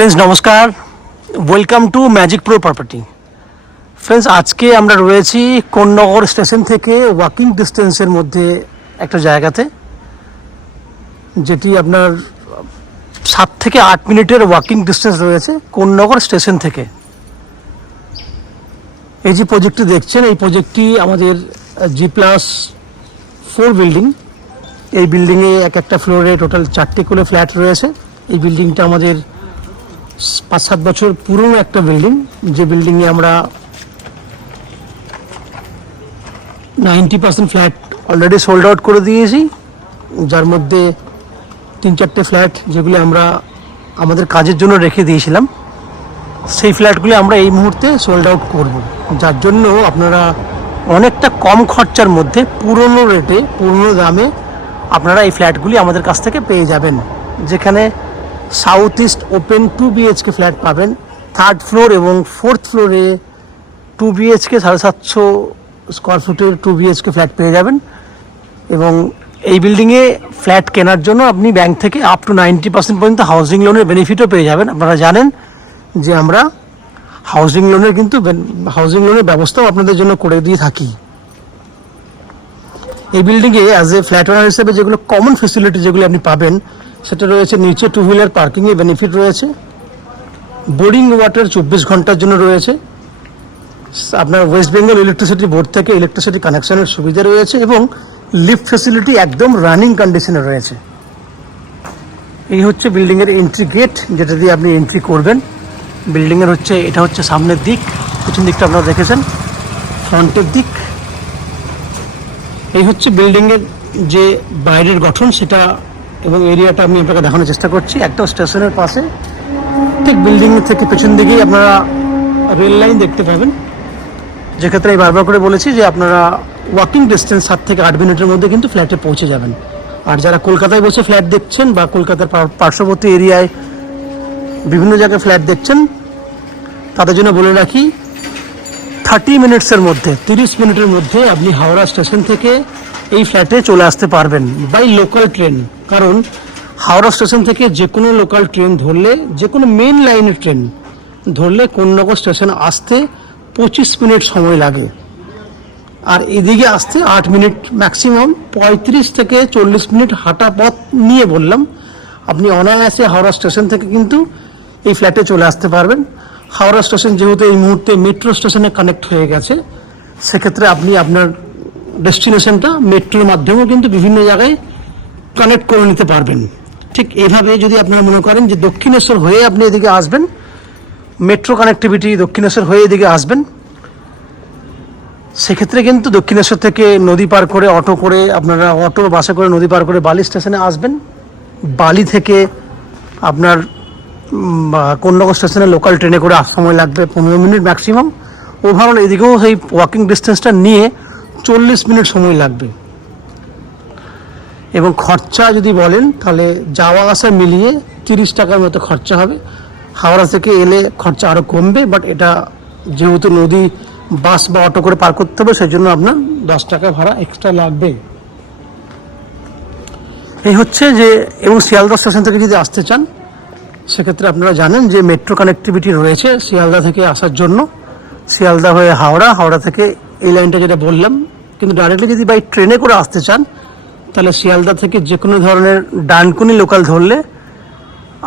Friends नमस्कार welcome to magic pro property. Friends आज के আমরা রয়েছি কোন্নগর স্টেশন থেকে ওয়াকিং ডিস্টেন্সের মধ্যে একটা জায়গাতে, যেটি আপনার 7 থেকে 8 মিনিটের ওয়াকিং ডিস্টেন্স রয়েছে কোন্নগর স্টেশন থেকে। এই যে প্রজেক্টটি দেখছেন, এই প্রজেক্টটি আমাদের G+4 বিল্ডিং। এই বিল্ডিংয়ে একটা ফ্লোরে টোটাল 4টি করে ফ্ল্যাট রয়েছে। এই বিল্ডিংটা আমাদের 5-7 বছর পুরনো একটা বিল্ডিং, যে বিল্ডিংয়ে আমরা 90% ফ্ল্যাট অলরেডি সোল্ড আউট করে দিয়েছি, যার মধ্যে 3-4টে ফ্ল্যাট যেগুলি আমরা আমাদের কাজের জন্য রেখে দিয়েছিলাম, সেই ফ্ল্যাটগুলি আমরা এই মুহূর্তে সোল্ড আউট করব, যার জন্য আপনারা অনেকটা কম খরচার মধ্যে পুরনো রেটে পুরনো দামে আপনারা এই ফ্ল্যাটগুলি আমাদের কাছ থেকে পেয়ে যাবেন। যেখানে south east open 2 BHK flat পাবেন, 3rd ফ্লোর এবং 4th ফ্লোরে 2 BHK 750 স্কোয়ার ফুটের 2 BHK ফ্ল্যাট পেয়ে যাবেন। এবং এই বিল্ডিংয়ে ফ্ল্যাট কেনার জন্য আপনি ব্যাংক থেকে আপ টু 90% পর্যন্ত হাউজিং লোনের বেনিফিটও পেয়ে যাবেন। আপনারা জানেন যে আমরা হাউজিং লোনের ব্যবস্থাও আপনাদের জন্য করে দিয়ে থাকি। এই বিল্ডিংয়ে অ্যাজ এ ফ্ল্যাট ওনার হিসেবে যেগুলো কমন ফেসিলিটি যেগুলো আপনি পাবেন, সেটা রয়েছে নিচে 2 হুইলার পার্কিংয়ের বেনিফিট রয়েছে, বোরিং ওয়াটার 24 ঘন্টার জন্য রয়েছে, আপনার ওয়েস্ট বেঙ্গল ইলেকট্রিসিটি বোর্ড থেকে ইলেকট্রিসিটি কানেকশনের সুবিধা রয়েছে, এবং লিফট ফেসিলিটি একদম রানিং কন্ডিশনে রয়েছে। এই হচ্ছে বিল্ডিংয়ের এন্ট্রি গেট, যেটা দিয়ে আপনি এন্ট্রি করবেন। বিল্ডিংয়ের এটা হচ্ছে সামনের দিক, পিছন দিকটা আপনারা দেখেছেন, ফ্রন্টের দিক। এই হচ্ছে বিল্ডিংয়ের যে বাইরের গঠন সেটা এবং এরিয়াটা আমি আপনাকে দেখানোর চেষ্টা করছি। একটা স্টেশনের পাশে, ঠিক বিল্ডিং থেকে পেছন দিকেই আপনারা রেল লাইন দেখতে পাবেন, যেক্ষেত্রে আমি বারবার করে বলেছি যে আপনারা ওয়াকিং ডিস্টেন্স 7 থেকে 8 মিনিটের মধ্যে কিন্তু ফ্ল্যাটে পৌঁছে যাবেন। আর যারা কলকাতায় বসে ফ্ল্যাট দেখছেন বা কলকাতার পার্শ্ববর্তী এরিয়ায় বিভিন্ন জায়গায় ফ্ল্যাট দেখছেন, তাদের জন্য বলে রাখি 30 মিনিটসের মধ্যে 30 মিনিটের মধ্যে আপনি হাওড়া স্টেশন থেকে এই ফ্ল্যাটে চলে আসতে পারবেন বাই লোকাল ট্রেন। কারণ হাওড়া স্টেশন থেকে যে কোনো লোকাল ট্রেন ধরলে, যে কোনো মেন লাইনের ট্রেন ধরলে কোন্নগর স্টেশন আসতে 25 মিনিট সময় লাগে, আর এদিকে আসতে 8 মিনিট, ম্যাক্সিমাম 35 থেকে 40 মিনিট হাঁটা পথ নিয়ে বললাম আপনি অনায়াসে হাওড়া স্টেশন থেকে কিন্তু এই ফ্ল্যাটে চলে আসতে পারবেন। হাওড়া স্টেশন যেহেতু এই মুহূর্তে মেট্রো স্টেশনে কানেক্ট হয়ে গেছে, সেক্ষেত্রে আপনি আপনার ডেস্টিনেশনটা মেট্রোর মাধ্যমেও কিন্তু বিভিন্ন জায়গায় কানেক্ট করে নিতে পারবেন। ঠিক এভাবে যদি আপনারা মনে করেন যে দক্ষিণেশ্বর হয়ে আপনি এদিকে আসবেন, মেট্রো কানেক্টিভিটি দক্ষিণেশ্বর হয়ে এদিকে আসবেন, সেক্ষেত্রে কিন্তু দক্ষিণেশ্বর থেকে নদী পার করে আপনারা অটো বাসে করে নদী পার করে বালি স্টেশনে আসবেন। বালি থেকে আপনার কোন্নগর স্টেশনে লোকাল ট্রেনে করে সময় লাগবে 15 মিনিট ম্যাক্সিমাম। ওভারঅল এদিকেও সেই ওয়াকিং ডিস্টেন্সটা নিয়ে 40 মিনিট সময় লাগবে। এবং খরচা যদি বলেন তাহলে যাওয়া আসা মিলিয়ে 30 টাকার মতো খরচা হবে। হাওড়া থেকে এলে খরচা আরও কমবে, বাট এটা যেহেতু নদী বাস বা অটো করে পার করতে হবে, সেই জন্য আপনার 10 টাকা ভাড়া এক্সট্রা লাগবে। এই হচ্ছে যে, এবং শিয়ালদা স্টেশন থেকে যদি আসতে চান, সেক্ষেত্রে আপনারা জানেন যে মেট্রো কানেক্টিভিটি রয়েছে শিয়ালদা থেকে আসার জন্য। শিয়ালদা হয়ে হাওড়া থেকে এই লাইনটা যেটা বললাম, কিন্তু ডাইরেক্টলি যদি বাই ট্রেনে করে আসতে চান তাহলে শিয়ালদা থেকে যে কোনো ধরনের ডানকুনি লোকাল ধরলে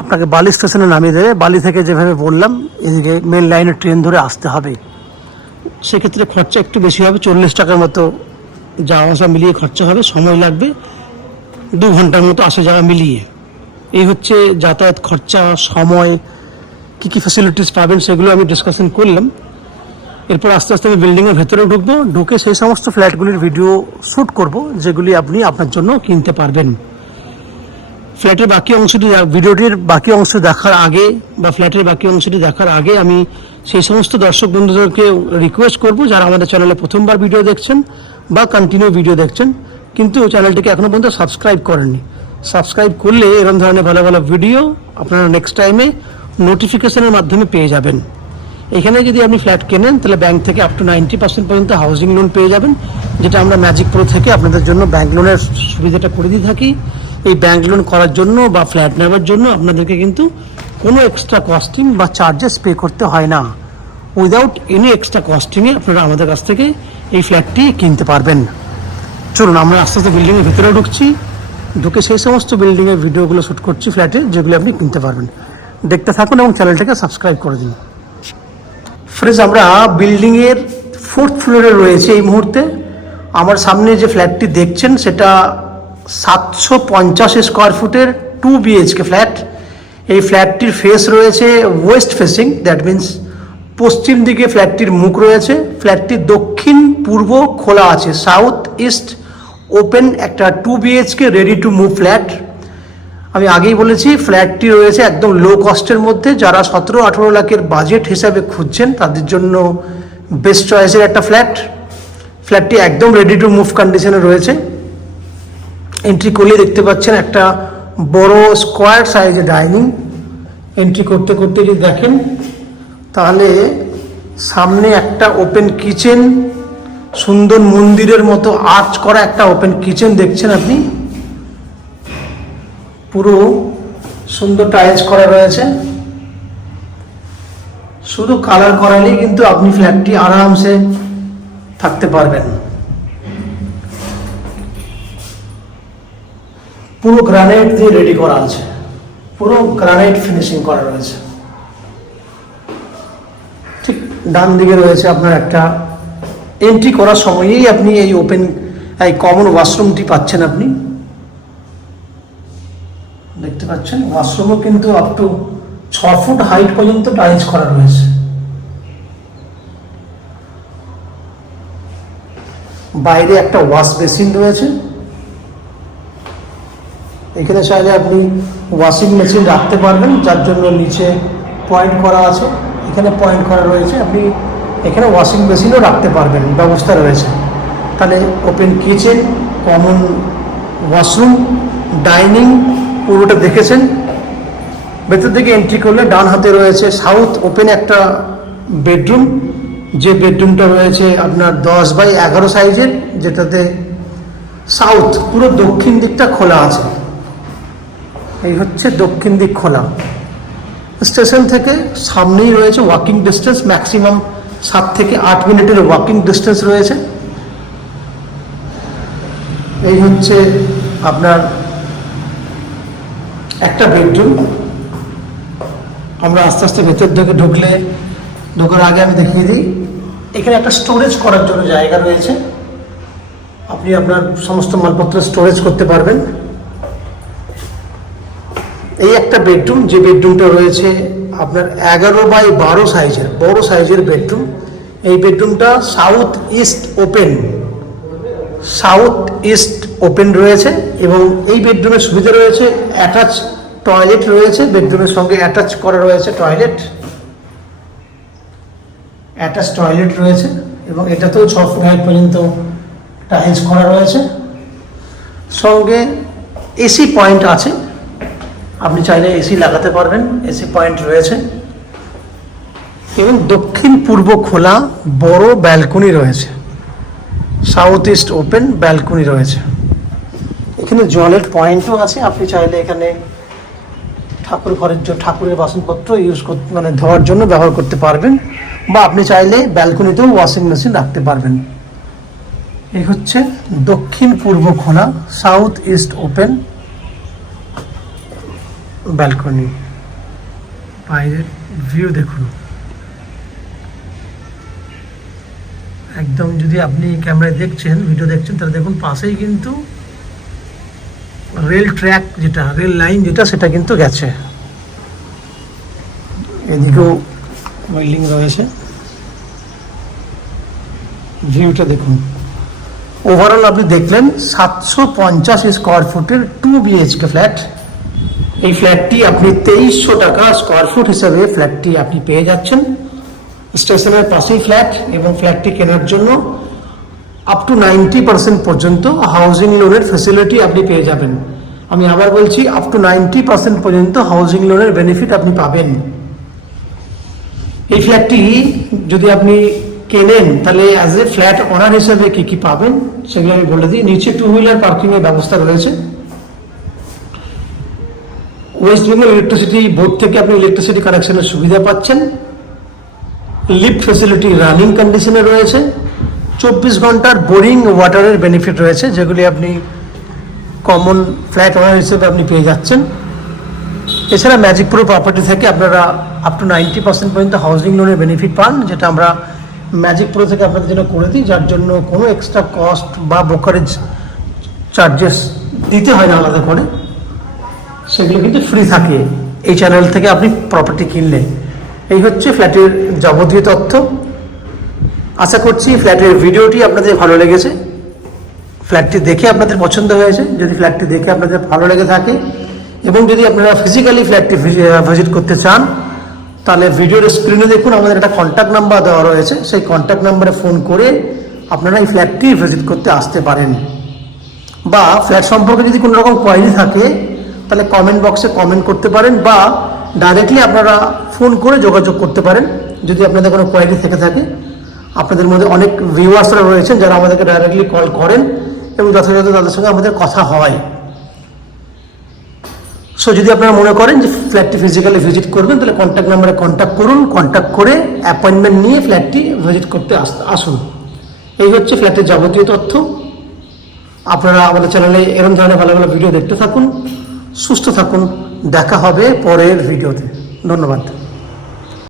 আপনাকে বালি স্টেশনে নামিয়ে দেবে। বালি থেকে যেভাবে বললাম এদিকে মেন লাইনের ট্রেন ধরে আসতে হবে। সেক্ষেত্রে খরচা একটু বেশি হবে, 40 টাকার মতো যাওয়া আসা মিলিয়ে খরচা হবে, সময় লাগবে 2 ঘন্টার মতো আসা যাওয়া মিলিয়ে। এই হচ্ছে যাতায়াত খরচা, সময়, কী কী ফ্যাসিলিটিস পাবেন সেগুলো আমি ডিসকাশন করলাম। এরপর আস্তে আস্তে আমি বিল্ডিংয়ের ভেতরে ঢুকে সেই সমস্ত ফ্ল্যাটগুলির ভিডিও শ্যুট করব যেগুলি আপনি আপনার জন্য কিনতে পারবেন। ফ্ল্যাটের বাকি অংশটি, ভিডিওটির বাকি অংশ দেখার আগে বা ফ্ল্যাটের বাকি অংশটি দেখার আগে আমি সেই সমস্ত দর্শক বন্ধুদেরকে রিকোয়েস্ট করব যারা আমাদের চ্যানেলে প্রথমবার ভিডিও দেখছেন বা কন্টিনিউ ভিডিও দেখছেন কিন্তু চ্যানেলটিকে এখনও পর্যন্ত সাবস্ক্রাইব করেননি, সাবস্ক্রাইব করলে এরকম ধরনের ভালো ভালো ভিডিও আপনারা নেক্সট টাইমে নোটিফিকেশনের মাধ্যমে পেয়ে যাবেন। এখানে যদি আপনি ফ্ল্যাট কেনেন তাহলে ব্যাংক থেকে আপ টু 90% পর্যন্ত হাউজিং লোন পেয়ে যাবেন, যেটা আমরা ম্যাজিক প্রো থেকে আপনাদের জন্য ব্যাংক লোনের সুবিধাটা করে দিয়ে থাকি। এই ব্যাংক লোন করার জন্য বা ফ্ল্যাট নেওয়ার জন্য আপনাদেরকে কিন্তু কোনো এক্সট্রা কস্টিং বা চার্জেস পে করতে হয় না। উইদাউট এনি এক্সট্রা কস্টিংয়ে আপনারা আমাদের কাছ থেকে এই ফ্ল্যাটটি কিনতে পারবেন। চলুন আমরা আস্তে আস্তে বিল্ডিংয়ের ভিতরে ঢুকছি, ঢুকে সেই সমস্ত বিল্ডিংয়ের ভিডিওগুলো শ্যুট করছি ফ্ল্যাটে, যেগুলো আপনি কিনতে পারবেন। দেখতে থাকুন এবং চ্যানেলটাকে সাবস্ক্রাইব করে দিন। ফ্রেন্ডস, আমরা বিল্ডিংয়ের 4th ফ্লোরে রয়েছে এই মুহূর্তে। আমার সামনে যে ফ্ল্যাটটি দেখছেন সেটা 750 স্কোয়ার ফুটের 2 BHK ফ্ল্যাট। এই ফ্ল্যাটটির ফেস রয়েছে ওয়েস্ট ফেসিং, দ্যাট মিন্স পশ্চিম দিকে ফ্ল্যাটটির মুখ রয়েছে। ফ্ল্যাটটি দক্ষিণ পূর্ব খোলা আছে, সাউথ ইস্ট ওপেন একটা 2 BHK ready to move flat. আমি আগেই বলেছি ফ্ল্যাটটি রয়েছে একদম লো কস্টের মধ্যে। যারা 17-18 লাখের বাজেট হিসাবে খুঁজছেন তাদের জন্য বেস্ট চয়েসের একটা ফ্ল্যাট। ফ্ল্যাটটি একদম রেডি টু মুভ কন্ডিশনে রয়েছে। এন্ট্রি করলে দেখতে পাচ্ছেন একটা বড় স্কোয়ার সাইজের ডাইনিং। এন্ট্রি করতে করতে যদি দেখেন তাহলে সামনে একটা ওপেন কিচেন, সুন্দর মন্দিরের মতো আর্চ করা একটা ওপেন কিচেন দেখছেন আপনি। পুরো সুন্দর টাইলস করা রয়েছে। শুধু কালার করালেই কিন্তু আপনি ফ্ল্যাটটি আরামসে থাকতে পারবেন। পুরো গ্রানাইট দিয়ে রেডি করা আছে, পুরো গ্রানাইট ফিনিশিং করা রয়েছে। ঠিক ডান দিকে রয়েছে আপনার একটা, এন্ট্রি করার সময়ই আপনি এই কমন ওয়াশরুমটি পাচ্ছেন। আপনি দেখতে পাচ্ছেন ওয়াশরুমও কিন্তু আপ টু 6 ফুট হাইট পর্যন্ত টাইলস করা রয়েছে। বাইরে একটা ওয়াশ বেসিন রয়েছে। এখানে চাইলে আপনি ওয়াশিং মেশিন রাখতে পারবেন, যার জন্য নিচে পয়েন্ট করা আছে, এখানে পয়েন্ট করা রয়েছে। আপনি এখানে ওয়াশিং মেশিনও রাখতে পারবেন, ব্যবস্থা রয়েছে। তাহলে open kitchen, common washroom, dining পুরোটা দেখেছেন। ভেতর দিকে এন্ট্রি করলে ডান হাতে রয়েছে সাউথ ওপেন একটা বেডরুম, যে বেডরুমটা রয়েছে আপনার 10x11 সাইজের, যেটাতে সাউথ পুরো দক্ষিণ দিকটা খোলা আছে। এই হচ্ছে দক্ষিণ দিক খোলা। স্টেশন থেকে সামনেই রয়েছে, ওয়াকিং ডিস্টেন্স ম্যাক্সিমাম 7 থেকে 8 মিনিটের ওয়াকিং ডিস্টেন্স রয়েছে। এই হচ্ছে আপনার একটা বেডরুম। আমরা আস্তে আস্তে ভেতর দিকে ঢোকার আগে আমি দেখিয়ে দিই, এখানে একটা স্টোরেজ করার জন্য জায়গা রয়েছে। আপনি আপনার সমস্ত মালপত্র স্টোরেজ করতে পারবেন। এই একটা বেডরুম, যে বেডরুমটা রয়েছে আপনার 11x12 সাইজের, বড় সাইজের বেডরুম। এই বেডরুমটা সাউথ ইস্ট ওপেন রয়েছে এবং এই বেডরুমের সুবিধা রয়েছে অ্যাটাচ টয়লেট রয়েছে, বেডরুমের সঙ্গে অ্যাটাচ করা রয়েছে অ্যাটাচ টয়লেট রয়েছে এবং এটাতেও 6 ফুট হাইট পর্যন্ত টাইলস করা রয়েছে। সঙ্গে এসি পয়েন্ট আছে, আপনি চাইলে এসি লাগাতে পারবেন, এসি পয়েন্ট রয়েছে। এবং দক্ষিণ পূর্ব খোলা বড় ব্যালকনি রয়েছে, সাউথ ইস্ট ওপেন ব্যালকনি রয়েছে। এখানে জলের পয়েন্টও আছে, আপনি চাইলে এখানে ঠাকুরের বাসনপত্র ধোয়ার জন্য ব্যবহার করতে পারবেন, বা আপনি চাইলে ব্যালকনিতেও ওয়াশিং মেশিন রাখতে পারবেন। এই হচ্ছে দক্ষিণ পূর্ব খোলা সাউথ ইস্ট ওপেন ব্যালকনি। বাইরের ভিউ দেখুন, একদম যদি আপনি ক্যামেরায় দেখছেন, ভিডিও দেখছেন, তাহলে দেখুন পাশেই কিন্তু রেল ট্র্যাক, যেটা রেল লাইন যেটা, সেটা কিন্তু গেছে। এদিকেও বিল্ডিং রয়েছে, ভিউটা দেখুন। ওভারঅল আপনি দেখলেন 750 স্কোয়ার ফুটের 2 BHK ফ্ল্যাট। এই ফ্ল্যাটটি আপনি 2300 টাকা স্কোয়ার ফুট হিসাবে ফ্ল্যাটটি আপনি পেয়ে যাচ্ছেন। স্টেশনের পাশেই ফ্ল্যাট, এবং ফ্ল্যাটটি কেনার জন্য আপ টু 90% পর্যন্ত হাউজিং লোনের ফেসিলিটি আপনি পেয়ে যাবেন। আমি আবার বলছি, আপ টু 90% পর্যন্ত হাউজিং লোনের বেনিফিট আপনি পাবেন। এই ফ্ল্যাটটি যদি আপনি কেনেন তাহলে অ্যাজ এ ফ্ল্যাট ওনার হিসেবে কি কি পাবেন সেগুলো আমি বলে দিই। নিচে 2 হুইলার পার্কিং এর ব্যবস্থা রয়েছে। ওয়েস্ট বেঙ্গল ইলেকট্রিসিটি বোর্ড থেকে আপনি ইলেকট্রিসিটি কানেকশনের সুবিধা পাচ্ছেন। লিফট ফেসিলিটি রানিং কন্ডিশনে রয়েছে। 24 ঘন্টার বোরিং ওয়াটারের বেনিফিট রয়েছে, যেগুলি আপনি কমন ফ্ল্যাট ওনার হিসেবে আপনি পেয়ে যাচ্ছেন। এছাড়া ম্যাজিক প্রো প্রপার্টি থেকে আপনারা আপ টু 90% পর্যন্ত হাউজিং লোনের বেনিফিট পান, যেটা আমরা ম্যাজিক প্রো থেকে আপনাদের জন্য করে দিই, যার জন্য কোনো এক্সট্রা কস্ট বা ব্রোকারেজ চার্জেস দিতে হয় না আলাদা করে, সেগুলো কিন্তু ফ্রি থাকে এই চ্যানেল থেকে আপনি প্রপার্টি কিনলে। এই হচ্ছে ফ্ল্যাটের যাবতীয় তথ্য। আশা করছি ফ্ল্যাটের ভিডিওটি আপনাদের ভালো লেগেছে, ফ্ল্যাটটি দেখে আপনাদের পছন্দ হয়েছে। যদি ফ্ল্যাটটি দেখে আপনাদের ভালো লেগে থাকে এবং যদি আপনারা ফিজিক্যালি ফ্ল্যাটটি ভিজিট করতে চান, তাহলে ভিডিওর স্ক্রিনে দেখুন আমাদের একটা কন্ট্যাক্ট নাম্বার দেওয়া রয়েছে। সেই কন্ট্যাক্ট নাম্বারে ফোন করে আপনারা এই ফ্ল্যাটটি ভিজিট করতে আসতে পারেন। বা ফ্ল্যাট সম্পর্কে যদি কোনো রকম কোয়ারি থাকে তাহলে কমেন্ট বক্সে কমেন্ট করতে পারেন, বা ডাইরেক্টলি আপনারা ফোন করে যোগাযোগ করতে পারেন যদি আপনাদের কোনো কোয়ারি থেকে থাকে। আপনাদের মধ্যে অনেক ভিউয়ার্সরা রয়েছেন যারা আমাদেরকে ডাইরেক্টলি কল করেন এবং যথাযথ তাদের সঙ্গে আমাদের কথা হয়। সো যদি আপনারা মনে করেন যে ফ্ল্যাটটি ফিজিক্যালি ভিজিট করবেন, তাহলে কন্ট্যাক্ট নাম্বারে কন্ট্যাক্ট করুন, কন্ট্যাক্ট করে অ্যাপয়েন্টমেন্ট নিয়ে ফ্ল্যাটটি ভিজিট করতে আসুন। এই হচ্ছে ফ্ল্যাটের যাবতীয় তথ্য। আপনারা আমাদের চ্যানেলে এরকম ধরনের ভালো ভালো ভিডিও দেখতে থাকুন, সুস্থ থাকুন। দেখা হবে পরের ভিডিওতে। ধন্যবাদ।